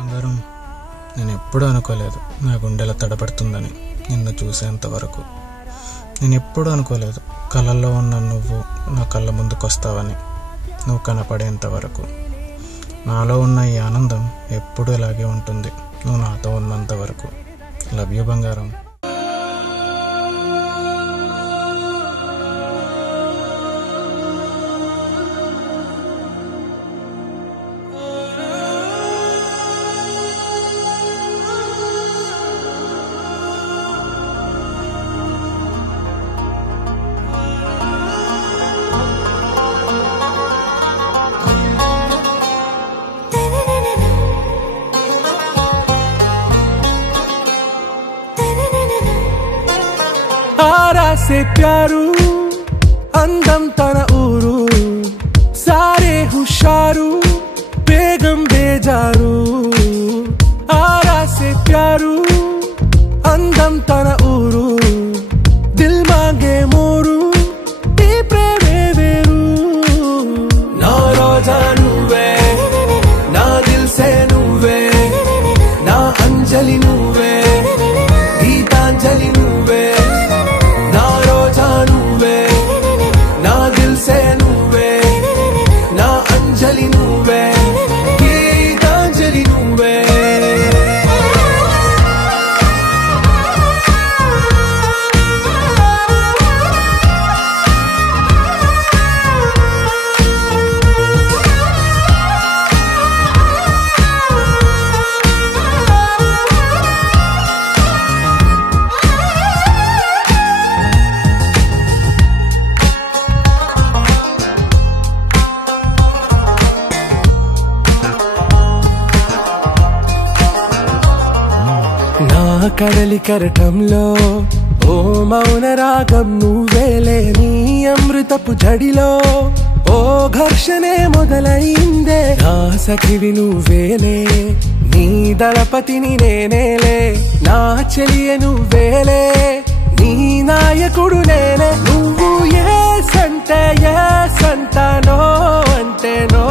బంగారం, నేను ఎప్పుడూ అనుకోలేదు నా గుండెల తడబడుతుందని నిన్ను చూసేంతవరకు. నేను ఎప్పుడూ అనుకోలేదు కళ్ళల్లో ఉన్న నువ్వు నా కళ్ళ ముందుకొస్తావని, నువ్వు కనపడేంత వరకు. నాలో ఉన్న ఈ ఆనందం ఎప్పుడూ ఇలాగే ఉంటుంది నువ్వు నాతో ఉన్నంత వరకు. లవ్ యూ బంగారం. आरा से प्यारू अंदम तन ऊरू सारे हुशारू बेगम बेजारू. आरा से प्यारू अंदम तन ऊरू दिल मांगे मोरू नी प्रेमे वेरू. ना रोजा नुवे ना दिल से नुवे ना अंजलि नुवे गीतांजलि नुवे. కడలి కరటంలో ఓ మౌన రాగం నువ్వేలే. నీ అమృతపు జడిలో ఓ ఘర్షణే మొదలైందే. నా సఖివి నువ్వేలే నీ దళపతిని నేనేలే. నా చెలియ నువ్వేలే నీ నాయకుడు నేనే. నువ్వు ఏ సంట నో అంటే నో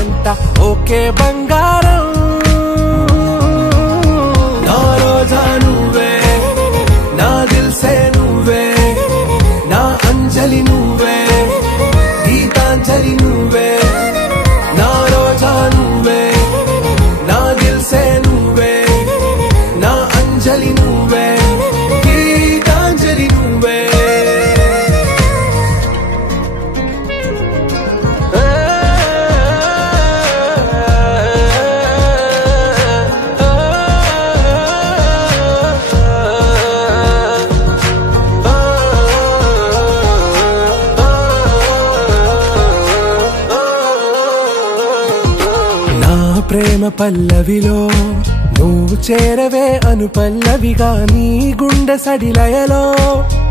అంట. ఓకే బంగారం. अंजलि नुवे गीतांजलि नुवे ना रोजा नुवे ना दिल से नुवे ना अंजलि नुवे गीतांजलि नुवे. ప్రేమ పల్లవిలో నువ్వు చేరవే అను పల్లవిగా. నీ గుండె సడిలయలో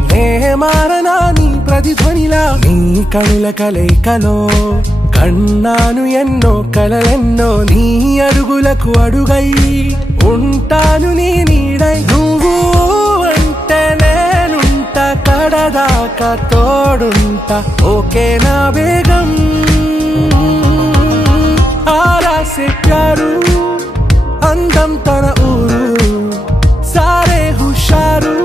నే మారనా నీ ప్రతిధ్వనిలా. నీ కనుల కలయికలో కన్నాను ఎన్నో కలలెన్నో. నీ అడుగులకు అడుగై ఉంటాను నీ నీడై. నువ్వు అంటే నేనుంట కడదాకా తోడుంటా. ఓకే నా బేగం. आरा से प्यारू अंदम तन ऊरू सारे हुशारू